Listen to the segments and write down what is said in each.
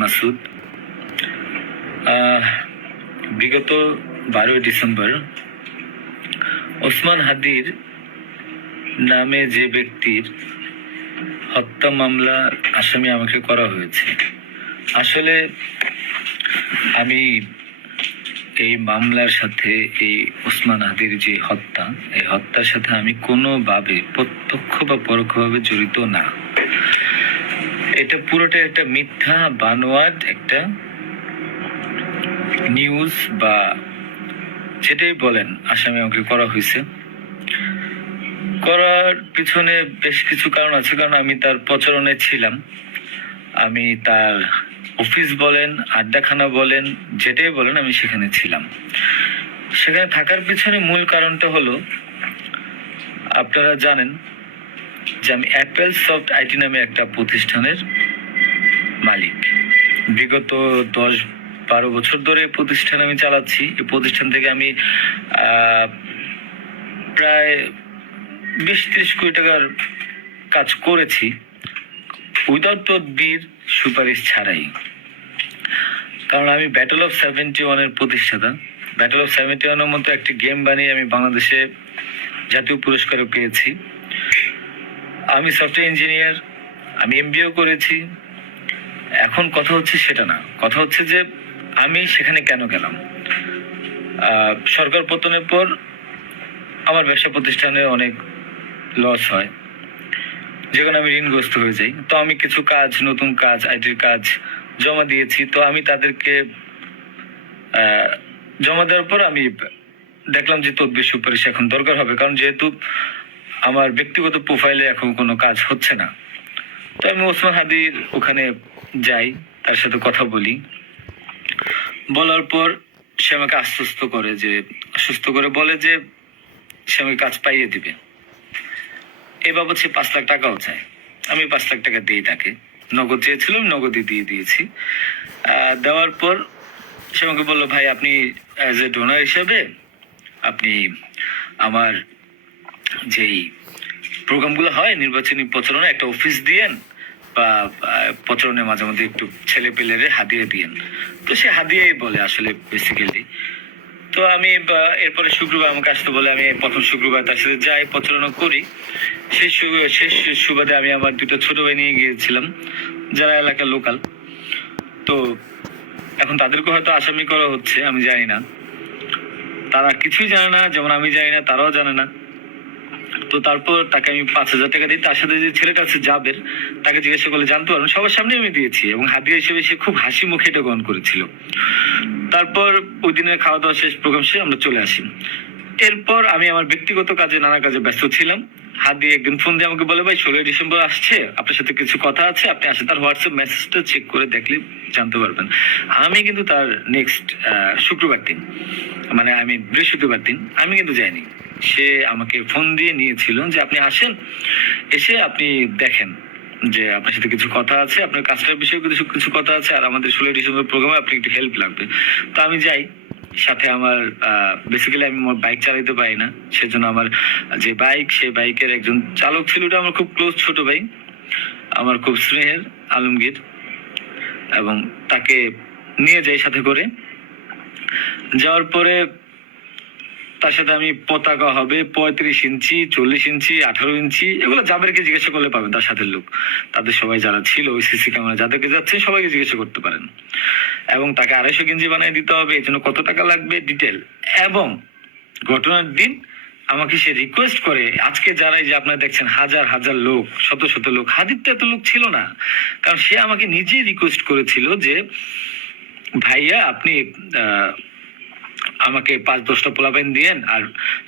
মাসুদ। বিগত 12 ডিসেম্বর ওসমান হাদির নামে যে ব্যক্তির হত্যা মামলা আসামি আমাকে করা হয়েছে, আসলে আমি এই মামলার সাথে এই ওসমান হাদির যে হত্যা, এই হত্যার সাথে আমি কোনোভাবে প্রত্যক্ষ বা পরোক্ষভাবে জড়িত না। এটা পুরোটা একটা মিথ্যা বানোয়াট একটা নিউজ বা যেটাই বলেন আসামি আমাকে করা হয়েছে। করার পিছনে বেশ কিছু কারণ আছে, কারণ আমি তার প্রচারণে ছিলাম। আমি তার অফিস বলেন, আড্ডাখানা বলেন, যেটাই বলেন আমি সেখানে ছিলাম। সেখানে থাকার পিছনে মূল কারণটা হলো, আপনারা জানেন যে আমি অ্যাপেল সফট আইটি নামে একটা প্রতিষ্ঠানের মালিক। বিগত 10-12 বছর ধরে প্রতিষ্ঠান আমি চালাচ্ছি। এই প্রতিষ্ঠান থেকে আমি প্রায় 20-30 কোটি টাকার কাজ করেছি উইদাউট তদবির, সুপারিশ ছাড়াই। কারণ আমি ব্যাটল অফ 71-এর প্রতিষ্ঠাতা। ব্যাটল অফ 71-এর মতো একটি গেম বানিয়ে আমি বাংলাদেশে জাতীয় পুরস্কারও পেয়েছি। আমি সফটওয়্যার ইঞ্জিনিয়ার, আমি এমবিএও করেছি। এখন কথা হচ্ছে সেটা না, কথা হচ্ছে যে আমি সেখানে কেন গেলাম। সরকার পতনের পর আমার ব্যবসা প্রতিষ্ঠানে অনেক লস হয়, যেখানে আমি ঋণগ্রস্ত হয়ে যাই। তো আমি কিছু কাজ, নতুন কাজ, আইটির কাজ জমা দিয়েছি। তো আমি তাদেরকে জমা দেওয়ার পর আমি দেখলাম যে তদবির সুপারিশ এখন দরকার হবে, কারণ যেহেতু আমার ব্যক্তিগত প্রোফাইলে এখন কোনো কাজ হচ্ছে না। তো আমি ওসমান হাদির ওখানে যাই, তার সাথে কথা বলি। বলার পর সে আমাকে আশ্বস্ত করে বলে যে সে আমাকে কাজ পাইয়ে দিবে। এই বাবদ সে 5 লাখ টাকাও চায়। আমি 5 লাখ টাকা দিই তাকে। নগদ চেয়েছিলাম, নগদই দিয়ে দিয়েছি। দেওয়ার পর সে আমাকে বললো, ভাই আপনি অ্যাজ এ ডোনার হিসাবে আপনি আমার যেই প্রোগ্রামগুলো হয় নির্বাচনী প্রচারণা, একটা অফিস দিয়েন বা প্রচারণের মাঝে মধ্যে একটু ছেলে পেলেরে হাদিয়ে দিয়েন। তো সে হাদিয়েই বলে আসলে বেসিক্যালি। তো আমি এরপরে শুক্রবার আমাকে আসতে বলে, আমি প্রথম শুক্রবার তার সাথে যাই, প্রচারণা করি। শেষ সুবাদে আমি আমার 2টা ছোট ভাই নিয়ে গিয়েছিলাম, যারা এলাকার লোকাল। তো এখন তাদেরকে হয়তো আসামি করা হচ্ছে, আমি জানি না। তারা কিছুই জানে না, যেমন আমি জানি না, তারাও জানে না। তো তারপর তাকে আমি 5,000 টাকা দিই। তার সাথে যে ছেলেটা আছে জাবের, তাকে জিজ্ঞাসা করলে জানতে পারবেন, সবার সামনে আমি দিয়েছি এবং হাদিয়া হিসেবে সে খুব হাসি মুখে এটা গ্রহণ করেছিল। তারপর ওই দিনের খাওয়া দাওয়া শেষ, প্রোগ্রাম শেষ, আমরা চলে আসি। এরপর আমি আমার ব্যক্তিগত কাজে, নানা কাজে ব্যস্ত ছিলাম। হাদি একদিন ফোন দিয়ে আমাকে বলে, ভাই 16 ডিসেম্বর আসছে, আপনার সাথে কিছু কথা আছে, আপনি আসেন। তার হোয়াটসঅ্যাপ মেসেজটা চেক করে দেখলে জানতে পারবেন। আমি কিন্তু তার নেক্সট শুক্রবার দিন, মানে আমি বৃহস্পতিবার দিন আমি কিন্তু যাইনি। সে আমাকে ফোন দিয়ে নিয়েছিল যে আপনি আসেন, এসে আপনি দেখেন যে আপনার সাথে কিছু কথা আছে, আপনার কাজটার বিষয়ে কিছু কথা আছে, আর আমাদের 16 ডিসেম্বর প্রোগ্রামে আপনি একটু হেল্প লাগবে। তো আমি যাই। সাথে আমার বেসিক্যালি আমি বাইক চালাতে পারি না, সেজন্য আমার যে বাইক, সেই বাইকের একজন চালক ছিল, ওটা আমার খুব ক্লোজ ছোট ভাই, আমার খুব স্নেহের, আলমগীর। এবং তাকে নিয়ে যাই সাথে করে। যাওয়ার পরে তার সাথে আমি পতাকা হবে 35 ইঞ্চি, 40 ইঞ্চি, 18 ইঞ্চি, এগুলো জাবেরকে জিজ্ঞাসা করলে পাবেন, তার সাথে লোক, তাদের সবাই যারা ছিল ওই সিসি ক্যামেরা যাদেরকে যাচ্ছে সবাইকে জিজ্ঞাসা করতে পারেন। এবং তাকে 250 গেঞ্জি বানিয়ে দিতে হবে, এই জন্য কত টাকা লাগবে ডিটেল। এবং ঘটনার দিন আমাকে সে রিকোয়েস্ট করে, আজকে যারা এই যে আপনারা দেখছেন হাজার হাজার লোক, শত শত লোক, হাদির তো এত লোক ছিল না, কারণ সে আমাকে নিজেই রিকোয়েস্ট করেছিল যে ভাইয়া আপনি আমাকে 5-10টা পোলাপাইন দিয়েন, আর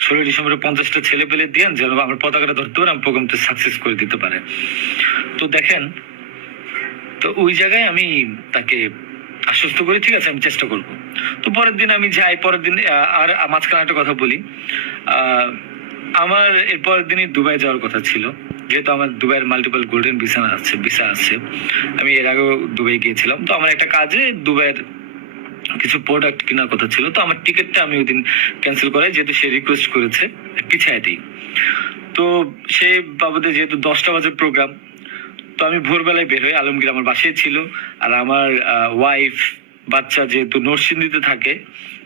16 ডিসেম্বরে 50টা ছেলে পেলে দিয়েন, যেন আমার পতাকাটা ধরতে পারে, আমি প্রোগ্রামটা সাকসেস করে দিতে পারে। তো দেখেন, তো ওই জায়গায় আমি তাকে আশ্বস্ত করি, ঠিক আছে আমি চেষ্টা করব। তো পরের দিন আমি যাই। পরের দিন আর মাঝখানে একটা কথা বলি, আমার এর পরের দিনই দুবাই যাওয়ার কথা ছিল, যেহেতু আমার দুবাইয়ের মাল্টিপল গোল্ডেন ভিসা আছে। আমি এর আগেও দুবাই গিয়েছিলাম। তো আমার একটা কাজে দুবাইয়ের কিছু প্রোডাক্ট কেনার কথা ছিল। তো আমার টিকিটটা আমি ওই দিন ক্যান্সেল করাই, যেহেতু সে রিকোয়েস্ট করেছে পিছায় দিই। তো সে বাবদে যেহেতু 10টা বাজে প্রোগ্রাম, তো আমি ভোরবেলায় বের হই, আলমগীর আমার বাসায় ছিল। আর আমার ওয়াইফ, বাচ্চা যেহেতু নরসিংদীতে থাকে,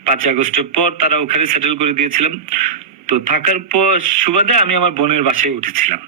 5ই আগস্টের পর তারা ওখানে সেটেল করে দিয়েছিলাম। তো থাকার পর সুবাদে আমি আমার বোনের বাসায় উঠেছিলাম।